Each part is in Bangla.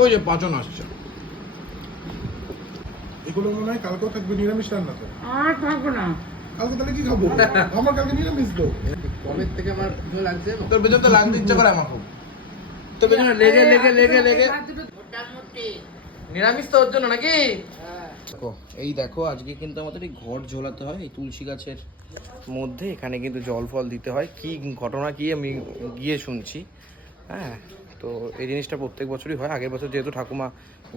ওই যে পাচন আসছে। এগুলো মনে হয় কালকেও থাকবে নিরামিষ রান্না তো। আর থাকব না। কালকে তাহলে কি খাব? আমার কালকে নিরামিষ তো। কবের থেকে আমার ভালো লাগছে। তোর পেছন তো লাগতে ইচ্ছা করে আমার খুব তোর পেছনে লেগে লেগে লেগে লেগে। নিরামিষ তো ওর জন্য নাকি? দেখো এই দেখো আজকে কিন্তু আমাদের এই ঘর ঝোলাতে হয়। এই তুলসী গাছের মধ্যে এখানে কিন্তু জল ফল দিতে হয়। কি ঘটনা কি আমি গিয়ে শুনছি। হ্যাঁ। তো এই জিনিসটা প্রত্যেক বছরই হয়। আগের বছর যেহেতু ঠাকুমা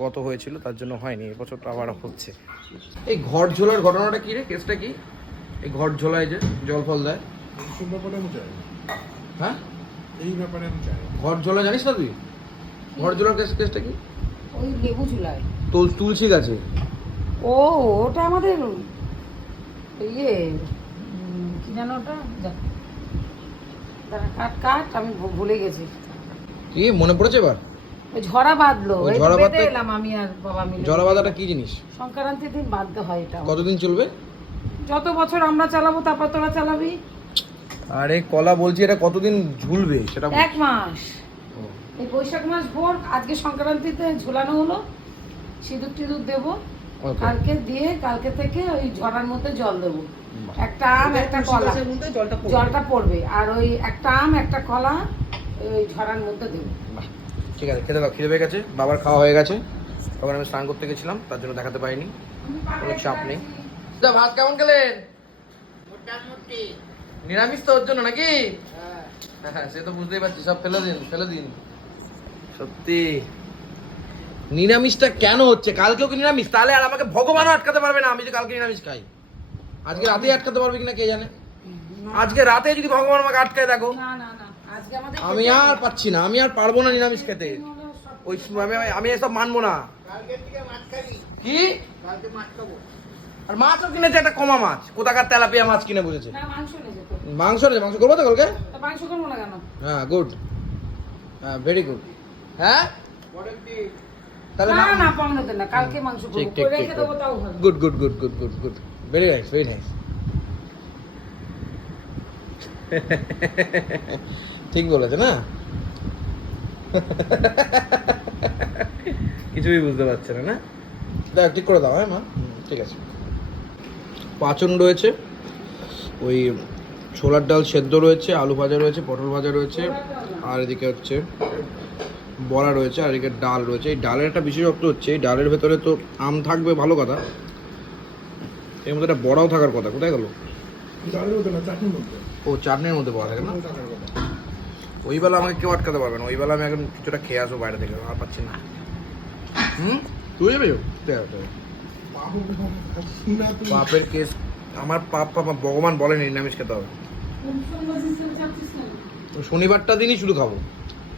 গত হয়েছিল তার জন্য হয়নি। এবছর তো আবার হচ্ছে। এই ঘর ঝোলার ঘটনাটা কি রে? কেসটা কি? এই ঘর ঝোলায় যে জল ফল দেয়। এইসব ব্যাপারে আমি চাই হ্যাঁ? এই ব্যাপারে আমি চাই ঘর ঝোলা জানিস না তুই? ঘর ঝোলার কেস কেসটা কি? ওই লেবু ঝুলায়। তুল তুলসী গাছে। ও ওটা আমাদের ইয়ে কি জানো ওটা? কাট কাট আমি ভুলে গেছি। কি? মনে পড়েছে এবার? বাঁধলো। ওই এই তো ঝরা বেঁধে বাঁধতে- এলাম আমি আর বাবা মিলে। জলা বাঁধাটা কি জিনিস? সংক্রান্তির দিন বাঁধতে হয় এটা। কতদিন চলবে? যত বছর আমরা চালাবো তারপর তোরা চালাবি। আরে কলা বলছি এটা কতদিন ঝুলবে সেটা এক মাস। এই বৈশাখ মাস ভোর আজকে সংক্রান্তিতে ঝুলানো হলো। সিঁদুর টিঁদুর দেবো। কালকে দিয়ে কালকে থেকে ওই ঝরার মধ্যে জল দেবো। একটা আম একটা কলা। জলটা পড়বে। আর ওই একটা আম একটা কলা ওই ঝরার মধ্যে দেবো ঠিক আছে খেতে দাও খিদে পেয়ে গেছে বাবার খাওয়া হয়ে গেছে। তখন আমি স্নান করতে গেছিলাম তার জন্য দেখাতে পারিনি। কোনো চাপ নেই। দা ভাত কেমন খেলেন? নিরামিষ তো ওর জন্য নাকি? হ্যাঁ। সে তো বুঝতেই পারছি সব ফেলে দিন ফেলে দিন। সত্যি। নিরামিষটা কেন হচ্ছে? কালকেও কি নিরামিষ? তাহলে আর আমাকে ভগবানও আটকাতে পারবে না আমি যে কালকে নিরামিষ খাই। আজকে রাতেই আটকাতে পারবে কিনা কে জানে? আজকে রাতে যদি ভগবান আমাকে আটকায় দেখো। না না। আমি আর পাচ্ছি না আমি আর পারব না নিরামিষ খেতে। ওই সময় আমি আমি এসব মানবো না। কি? আর মাছও কিনেছে একটা কমা মাছ। কোথাকার তেলাপিয়া মাছ কিনে বসেছে? না মাংস নিয়ে মাংস করব তো কালকে? মাংস করব না কেন? হ্যাঁ গুড হ্যাঁ ভেরি গুড হ্যাঁ? তাহলে না না পাওনাতে না কালকে মাংস করব। ঠিক ঠিক ঠিক রেখে দেবো তাও good good good good good good very nice very nice ঠিক বলেছে না? কিছুই বুঝতে পারছে না না? দেখ ঠিক করে দাও হ্যাঁ মা। ঠিক আছে। পাচন রয়েছে ওই ছোলার ডাল সেদ্ধ রয়েছে আলু ভাজা রয়েছে পটল ভাজা রয়েছে আর এদিকে হচ্ছে বড়া রয়েছে আর এদিকে ডাল রয়েছে। এই ডালের একটা বিশেষত্ব হচ্ছে এই ডালের ভেতরে তো আম থাকবে ভালো কথা। এর মধ্যে একটা বড়াও থাকার কথা কোথায় গেল? ডালের মধ্যে না চাটনির মধ্যে? ও চাটনির মধ্যে বড়া থাকে না? কথা। ওই বেলা আমাকে কেউ আটকাতে পারবে না। ওই বেলা আমি এখন কিছুটা খেয়ে আসব বাইরে থেকে আর পাচ্ছি না। হুম? তুই যাবে। পাপের কেস আমার পাপ পাপা ভগবান বলেন নিরামিষ খেতে হবে। তো শনিবারটা দিনই শুধু খাব।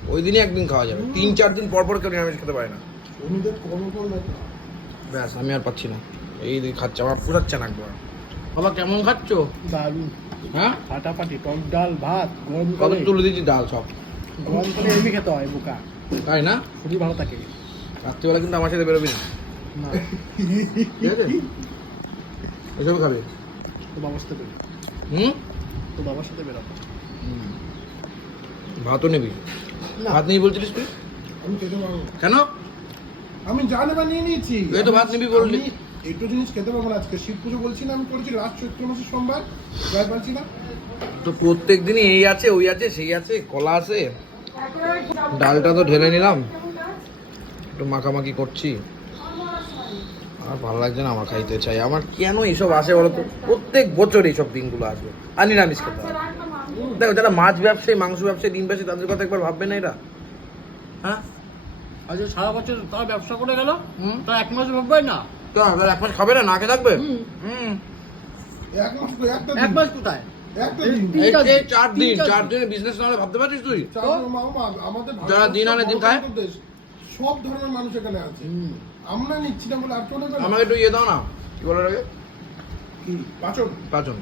ওই দিনই একদিন খাওয়া যাবে। তিন চার দিন পর পর কেউ নিরামিষ খেতে পারে না। ব্যাস আমি আর পাচ্ছি না। এই খাচ্ছে আমার পুরাচ্ছে না একবার। বাবা কেমন খাচ্ছ? দারুণ। হ্যাঁ? ফাটাফাটি টক ডাল ভাত গরম করে। তুলে দিচ্ছি ডাল সব? গরম করে এমনি খেতে হয় বোকা। তাই না? খুবই ভালো থাকে। রাত্রিবেলা কিন্তু আমার সাথে বেরোবি না। ঠিক আছে? এসব খাবি? তো বাবার সাথে বেরো। হুম? তো বাবার সাথে বেরোবো ভাতও নিবি। ভাত নেই বলছিলিস তুই? আমি খেতে পারব। কেন? আমি যা নেবার নিয়ে নিয়েছি। তুই তো ভাত নিবি বললি। একটু জিনিস খেতে পারব না আজকে। শিব পুজো বলছি না আমি করেছি লাস্ট চৈত্র মাসের সোমবার। যাই পারছি না। তো প্রত্যেক দিনই এই আছে ওই আছে সেই আছে কলা আছে। ডালটা তো ঢেলে নিলাম। একটু মাখামাখি করছি। আর ভালো লাগছে না আমার খাইতে চাই। আমার কেন এইসব আসে বলো তো? প্রত্যেক বছর এইসব দিনগুলো আসবে। আর নিরামিষ খেতে হবে। দেখো যারা মাছ ব্যবসায়ী মাংস ব্যবসায়ী ডিম ব্যবসায়ী তাদের কথা একবার ভাববে না এরা? হ্যাঁ? আজ সারা বছর তার ব্যবসা করে গেল হুম? তো এক মাস ভাববে না। তো এক মাস খাবে না না খেয়ে থাকবে? হুম। এক মাস এক মাস কোথায়? একটা দিন। তিন এই চার দিন, চার তিন দিন চার চার দিন। দিনের বিজনেস না হলে ভাবতে পারছিস তুই? আমাদের যারা দিন আনে দিন খায়? সব ধরনের মানুষ এখানে আছে। আমরা নিচ্ছি না বলে আর চলে গেল? আমাকে একটু ইয়ে দাও না। কি পাচন। পাঁচন।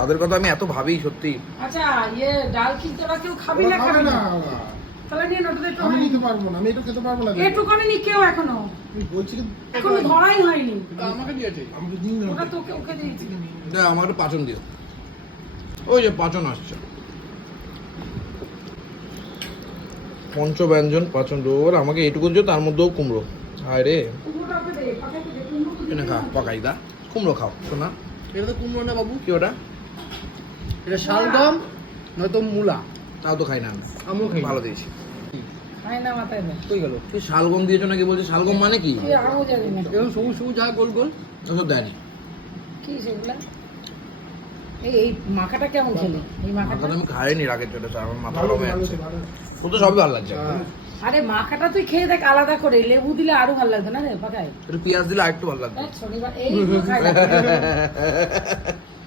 তাদের কথা আমি এত ভাবি সত্যি। আচ্ছা ইয়ে ডাল কেউ খাবি না খাবে। তাহলে নিয়ে নোটে একটু আমি নিতে পারব না আমি এটা খেতে পারব না। এটুখানি নি কেউ এখনও। বলছি এখনও ধরাই হয়নি। আমাকে দিয়েছে। আমাকে দিন না ওটা তোকে ওকে দিয়েছি। দে আমার একটু পাঁচন দিও। ওই যে পাঁচন আসছে। পঞ্চব্যঞ্জন পছন্দ ওর আমাকে এইটুকু দিও তার মধ্যেও কুমড়ো। হায় রে খা পকাই দা। কুমড়ো খাও শোনা এটা তো কুমড়ো না বাবু। কি ওটা? এটা শালগম নয়তো মূলা। তাও তো খাই না আমিও খাই ভালো দিয়েছি। শালগম দিয়েছ নাকি বলছিস শালগম মানে কি? এরকম সবুজ সবুজ হয় গোল গোল। ওসব দেয়নি। কি সেগুলা? এই মাখাটা কেমন খেলে এই মাখাটা? আমি খাইনি রাগের চোটে আমার মাথা গরম যাচ্ছে। ভালো। সবই ভালো লাগছে। আরে মাখাটা তুই খেয়ে দেখ আলাদা করে। লেবু দিলে আরও ভালো লাগতো না রে পাকায়? একটু পেঁয়াজ দিলে আরেকটু ভালো লাগতো। শনিবার এই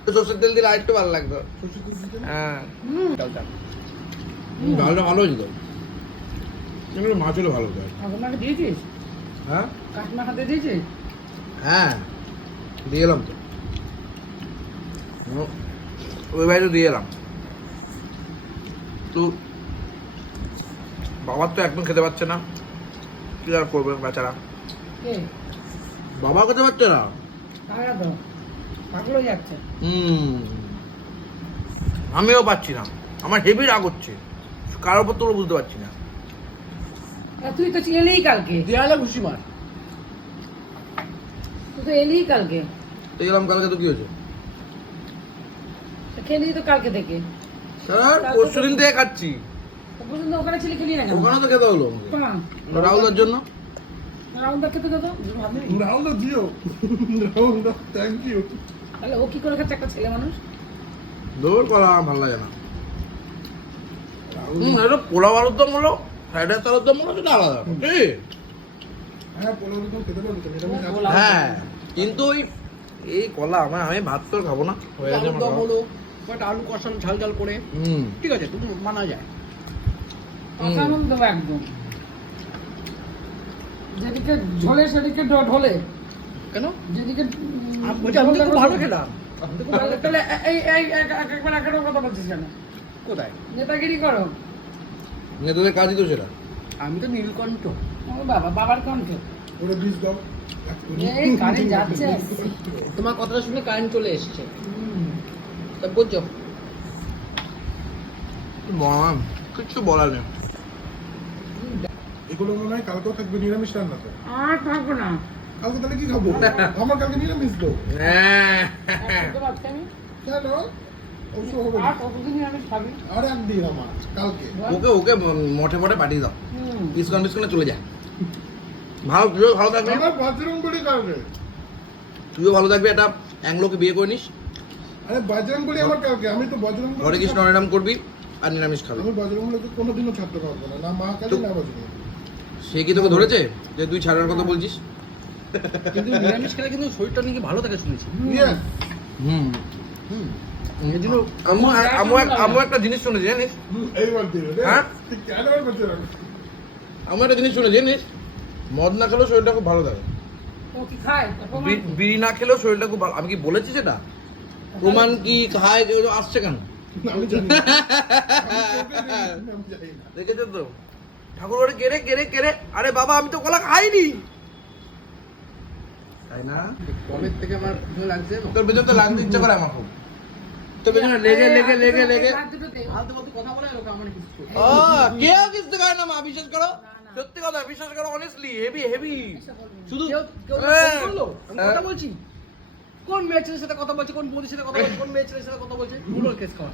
সর্ষের তেল দিলে আরেকটু ভালো লাগতো। হ্যাঁ। ডালটা ভালো হয়েছিল এগুলো মাছ হলে ভালো হয়। এখন দিয়েছিস? হ্যাঁ? কাঠ মাখাতে দিয়েছিস? হ্যাঁ দিয়ে এলাম তো। ওই ভাই তো দিয়ে এলাম। তো বাবার তো একদম খেতে পাচ্ছে না। কি আর করবে বেচারা? বাবা খেতে পারছে না। কারা হুম আমিও পাচ্ছি না। আমার হেভি রাগ হচ্ছে। কারোর উপর তোর বুঝতে পারছি না। তুই তো এলেই কালকে। দেয়ালে ঘুষি মার। তুই তো এলেই কালকে। তো গেলাম কালকে তো কি হয়েছে। খেলি তো কালকে থেকে। স্যার পরশু দিন থেকে খাচ্ছি। তো পর্যন্ত ওখানে ছেলে খেলি না ওখানে তো খেতে হলো। হ্যাঁ রাহুলের জন্য। রাউন্ডটা খেতে কত ভাবলি রাহুল দা দিও। রাহুল দা থ্যাংক ইউ তাহলে ও কি করে খাচ্ছে একটা ছেলে মানুষ? দৌড় করা আমার ভালো লাগে না। হুম এটা পোলা আলুর দম হলো ফ্রাইড রাইস আলুর দম হলো সেটা আলাদা হ্যাঁ পোলাও তো খেতে পারব তো নিরামিষ আছে। পোলাও। হ্যাঁ কিন্তু ওই এই কলা আমার আমি ভাত তো খাব না হয়ে গেছে আমার হলো একটা আলু কষানো ঝাল ঝাল করে হুম। ঠিক আছে তুমি মানা যায়। অসাধারণ দেবো একদম। যেদিকে ঝোলে সেদিকে ঢোলে। কেন? যেদিকে আমি তো ভালো খেলাম তাহলে এই এই এক- এক- একবার একটা কথা বলছিস কেন? কোথায়? নেতাগিরি করো। নেতাদের কাজই তো সেটা। আমি তো নীলকণ্ঠ ও বাবা বাবার কণ্ঠ। ওরে বীজ দাও। তোমার কথাটা শুনে কারেন্ট চলে এসছে। তা বুঝছ মহান কিচ্ছু বলার নেই। এগুলো মনে হয় কালকেও থাকবে নিরামিষ রান্না তো। আর থাকব না। কালকে তাহলে কি খাব? আমার কালকে নিরামিষ তো। হ্যাঁ? কেন? ওকে ওকে মঠে মঠে পাঠিয়ে দাও। হুম। ডিসকাউন্ট ডিসকাউন্টে চলে যা। ভালো তুইও ভালো থাকবি। তুইও ভালো থাকবি একটা অ্যাংলোকে বিয়ে করে নিস। আরে বজরং বলি আমার কালকে আমি তো বজরং হরে কৃষ্ণ হরে করবি আর নিরামিষ খাবি। আমি বজরং বলিকে কোনোদিনও ছাড়তে পারব না। না মা কালী না বজরং। সে কি তোকে ধরেছে? যে তুই ছাড়ার কথা বলছিস? কিন্তু নিরামিষ খেলে কিন্তু শরীরটা নাকি ভালো থাকে শুনেছি। হুম। হুম। এই জন্য আমু আমু এক- আমু একটা জিনিস শুনেছি জানিস? এইবার দিবে রে হ্যাঁ? একটা জিনিস শুনেছি জানিস? মদ না খেলেও শরীরটা খুব ভালো থাকে? বিড়ি না খেলেও শরীরটা খুব ভালো আমি কি বলেছি সেটা? প্রমাণ কি খায় কেউ আসছে কেন? দেখেছি, তো? ঠাকুর বাড়ি কেড়ে কেড়ে কেড়ে আরে বাবা আমি তো কলা খাইনি। তাই না? কবের থেকে আমার লাগছে। তোর পেছনে তো লাগতে ইচ্ছা করে আমার খুব। তোর না লেগে লেগে লেগে লেগে। কেউ কিছু করে না মা বিশ্বাস করো? সত্যি কথা বিশ্বাস করো অনেস্টলি হেভি হেভি শুধু হ্যাঁ। কথা বলছি? কোন মেয়ে ছেলের সাথে কথা বলছে কোন বৌদির সাথে কথা বলছে কোন মেয়ে ছেলের সাথে কথা বলছে? কেস খাওয়া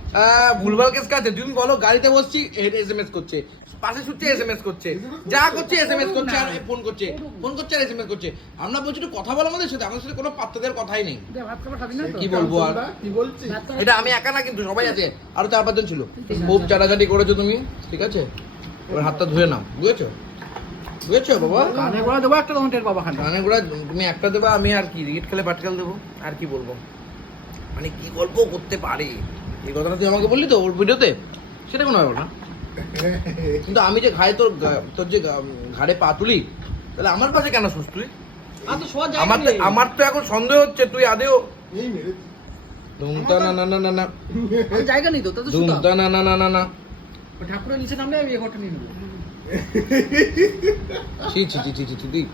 ভুলভাল কেস তুমি বলো গাড়িতে বসছি এস এম এস করছে। পাশে ছুটছে এস এম এস করছে। যা করছে এস এম এস করছে আর ফোন করছে। ফোন করছে আর এস এম এস করছে। আমরা বলছি একটু কথা বলো আমাদের সাথে। আমাদের সাথে কোনো পাত্তা দেওয়ার কথাই নেই? কি বলব আর? কি বলছি এটা আমি একা না কিন্তু সবাই আছে। আরও চার পাঁচজন ছিল। খুব চাটাচাটি করেছ তুমি ঠিক আছে? ওর হাতটা ধুয়ে নাও বুঝেছ? বুঝেছ বাবা? কানে গোড়া দেবো একটা তখন টের পাবা খানে। গানে গোড়া তুমি একটা দেবা আমি আর কি? খেলে পাটকেল দেবো? আর কি বলব? মানে কি গল্প করতে পারে? এই কথাটা তুই আমাকে বললি তো ওর ভিডিওতে? সেটা কোনো ব্যাপার না। কিন্তু আমি যে ঘাড়ে তোর তোর যে ঘাড়ে পা তুলি তাহলে আমার পাশে কেন শুস তুই আমার তো আমার তো এখন সন্দেহ হচ্ছে তুই আদেও। ধুমতা না না না না না। জায়গা নেই তো ধুমতা না না না না না। ঠাকুরের নিচে নামলে আমি এ ঘরটা নিয়ে নেব। ছি ছি ছি ছি ছি।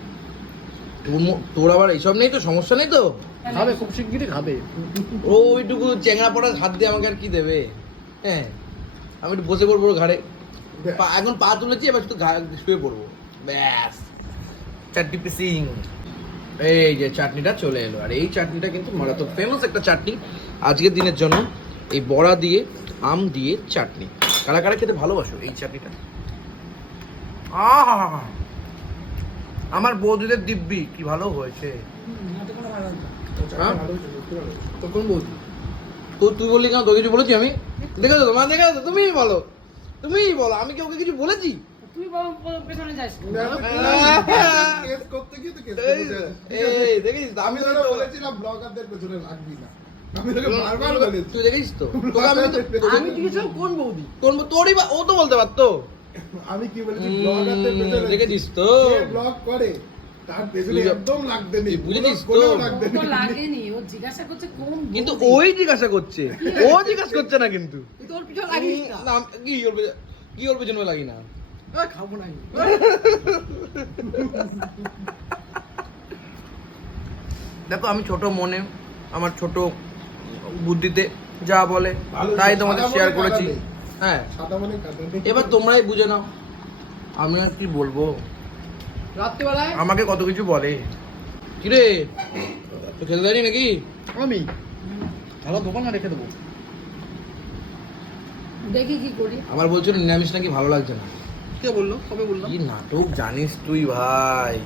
তোর আবার এইসব নেই তো? সমস্যা নেই তো? খাবে খুব শিগগিরই খাবে। ও ওইটুকু চ্যাংড়া পড়া হাত দিয়ে আমাকে আর কি দেবে? হ্যাঁ। আমি একটু বসে পড়ব ঘাড়ে। এখন পা তুলেছি এবার শুধু ঘা- শুয়ে পড়ব। ব্যাস। চাটনি পিসিং এই যে চাটনিটা চলে এলো। আর এই চাটনিটা কিন্তু মারাত্মক ফেমাস একটা চাটনি আজকের দিনের জন্য। এই বড়া দিয়ে আম দিয়ে চাটনি। কারা কারা খেতে ভালোবাসো এই চাটনিটা? আহা! আমার বৌদিদের দিব্যি কি ভালো হয়েছে। হ্যাঁ? বৌদি? তো তুই বললি কেন? তোকে কিছু বলেছি আমি? দেখেছ তোমার দেখে তুমিই বলো। তুমিই বলো। আমি কি ওকে কিছু বলেছি? তুই বরং পেছনে যাস। কেস করতে গিয়ে তো কেস এই এই, দেখেছিস আমি বলেছিলাম ব্লগারদের পেছনে লাগবি না। আমি তোকে বারবার বলেছি। তুই দেখেছিস তো? তোকে আমি তো- জিজ্ঞেস কোন বৌদি? তোর তোরই বা- ও তো বলতে পারতো। আমি কি বলেছি ব্লগারদের পেছনে দেখেছিস তো? ব্লগ করে তার পেছনে একদম লাগতে নেই বুঝেছিস তো? কোনেও লাগতে ও তো নেই। লাগেনি ও জিজ্ঞাসা করছে কোন কিন্তু ওই জিজ্ঞাসা করছে ও জিজ্ঞাসা করছে না কিন্তু। তোর পিছনে লাগিস না। না, কি ওর কি ওর পেছনে লাগি না? খাব না। দেখো আমি ছোট মনে আমার ছোট বুদ্ধিতে যা বলে তাই তোমাদের শেয়ার করেছি। হ্যাঁ। সাদা মানে এবার তোমরাই বুঝে নাও। আমি আর কি বলব? রাত্রিবেলায়? আমাকে কত কিছু বলে। কিরে? তো খেতে দেয়নি নাকি? আমি? ভালো দোকান না রেখে দেবো। দেখি কি করি। আমার বলছিল নিরামিষ নাকি ভালো লাগছে না। কে বলল? কবে বললাম? কি নাটক জানিস তুই ভাই?